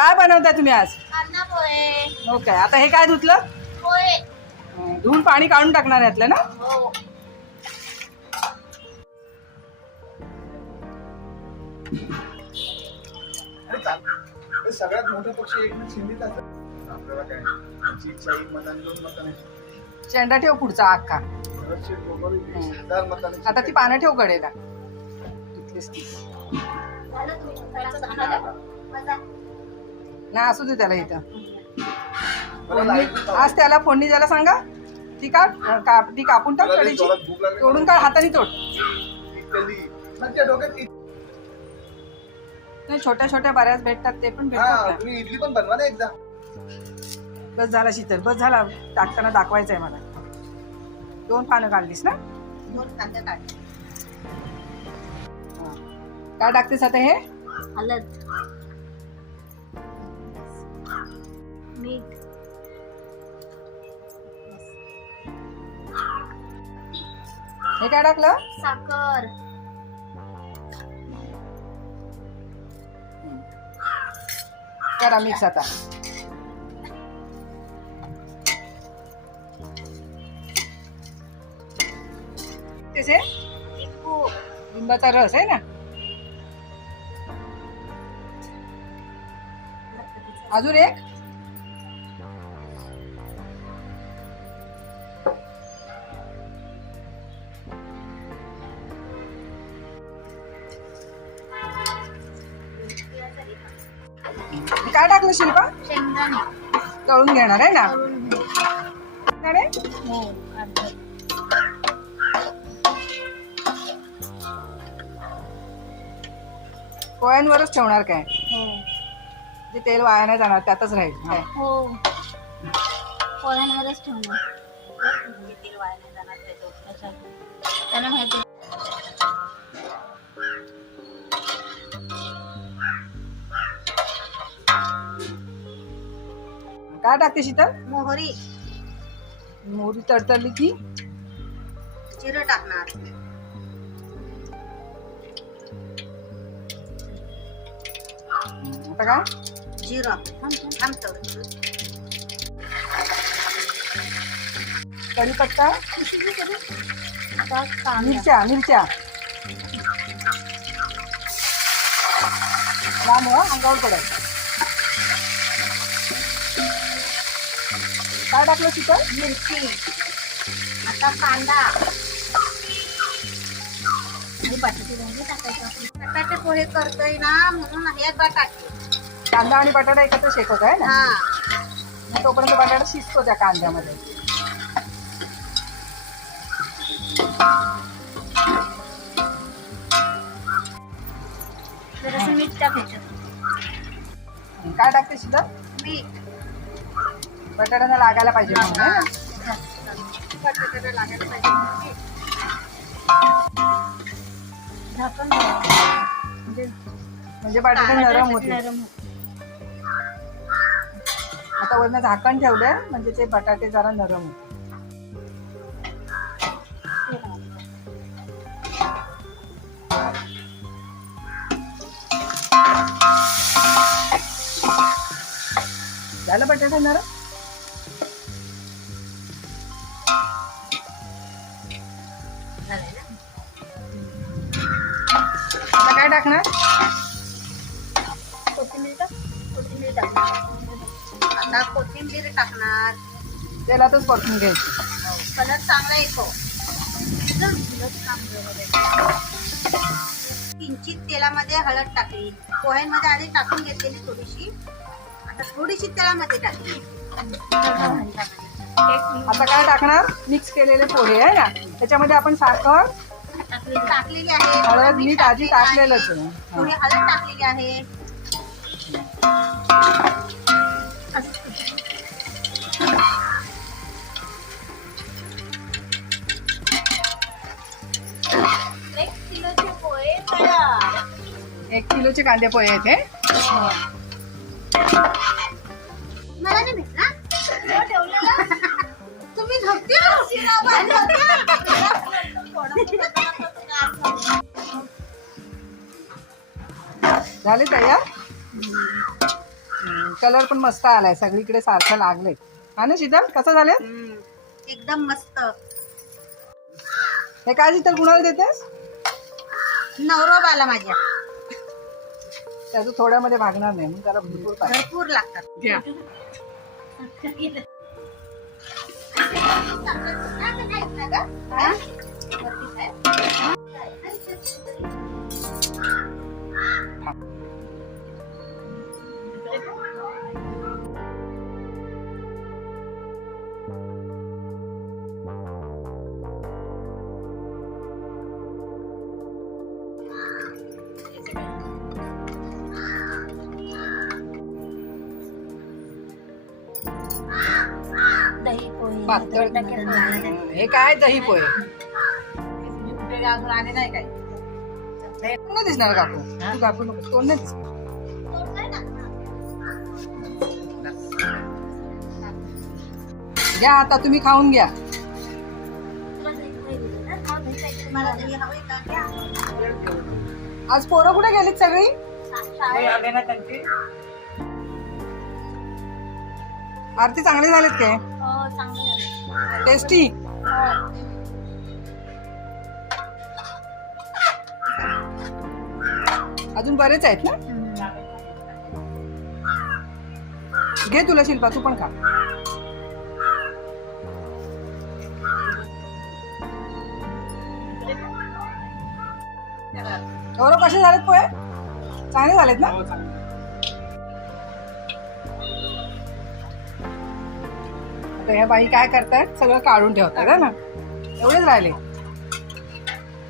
काय बनवताय तुम्ही आज? हो काय आता हे काय धुतलं? पोहे. धुवून पाणी काढून टाकणार यातलं ना? हो. हे सगळ्यात मोठा पक्ष एक शिंदीच असत आपल्याला काय? आमची इच्छा एक मताने दोन मताने. शेंडा ठेव पुढचा मताने आता ती पानं ठेव कडेला. इथलीच ती. ना असू दे त्याला इथं. फोडणी नाही आज त्याला फोडणी द्यायला सांगा. ती काप ती कापून टाक लागली. तोडून काढ हाताने तोड. नाही छोट्या छोट्या बऱ्याच भेटतात ते पण हा भेटतात ना. तुम्ही इडली पण बनवा ना एकदा. बस झाला शीतल बस झाला. टाकताना दाखवायचं आहे मला. दोन पानं काढलीस ना? दोन कांदे काढले हा. काय टाकतेस आता हे? हळद मीठ हे काय टाकलं? साखर. करा मिक्स आता. त्याचे लिंबू. लिंबाचा रस आहे ना? अजून एक? काय टाकलं शिल्पा? तळून घेणार आहे ना? हो. पोळ्यांवरच ठेवणार काय? हो. जे तेल वाया नाही जाणार त्यातच राहील. काय हो. पोळ्यांवरच ठेवणार. तेल वाया नाही जाणार त्याच्यावर त्याच्यात. त्याला माहिती काय टाकते शीतल? मोहरी. मोहरी तडतडली की? जिरं टाकणार. आता काय? जिरं. थांब थोडं. कढीपत्ता? मिरच्या मिरच्या. लांब अंगावर पडेल काय टाकलं शीतल मिरची. आता कांदा. बटाटे भाजी टाकायचं. बटाटे पोहे करतोय ना म्हणून हे बटाटे. कांदा आणि बटाटा एकत्र शेकवत आहे ना? हा. मग तोपर्यंत बटाटा शिजतो त्या कांद्यामध्ये. जरासं मीठ टाकायचं. काय टाकते शीतल मीठ. बटाट्याला लागायला पाहिजे? बटाट्याला लागायला पाहिजे. झाकण. म्हणजे म्हणजे बटाटे नरम होते नरम. आता वरनं झाकण ठेवलंय म्हणजे ते बटाटे जरा नरम होते झालं बटाटे नरम? आता काय टाकणार? कोथिंबीर टाक. कोथिंबीर टाकणार आता कोथिंबीर टाकणार. तेलातच परतून घ्यायची. कलर चांगला येतो. किंचित तेलामध्ये हळद टाकली. पोह्यांमध्ये आधी टाकून घेतलेली थोडीशी. आता थोडीशी तेलामध्ये टाकली. आता काय टाकणार? मिक्स केलेले पोहे आहे ना. त्याच्यामध्ये आपण साखर टाकली टाकलेली आहे हळद मीठ आधी टाकलेलं टाकलेलंच आहे. थोडी हा. हळद टाकलेली आहे. एक किलोचे एक कांदे पोहे आहेत हे. मला नाही भेटला झाले तयार? कलर पण मस्त आलाय. सगळीकडे सारखं लागलंय. हा ना शीतल कसं झालं. एकदम मस्त. हे काय शीतल कुणाला देतेस? नवरोब आला माझ्या. त्याचं थोड्यामध्ये भागणार नाही मग जरा भरपूर भरपूर लागतात. घ्या. Thank you. पातळ हे काय दही पोहे? आले नाही काय? कोण दिसणार काकू? तू काकू नको कोण नाही दिसणार घ्या आता तुम्ही खाऊन घ्या. तुम्हाला दही हवंय का घ्या. आज पोरं कुठे गेलीत सगळी? आरती चांगले झालेत काय? टेस्टी? अजून बरेच आहेत ना? घे तुला शिल्पा तू पण खा. गौरव कसे झालेत पोहे? चांगले झालेत ना? ह्या बाई काय करतायत? सगळं काढून ठेवतात ना? एवढेच राहिले.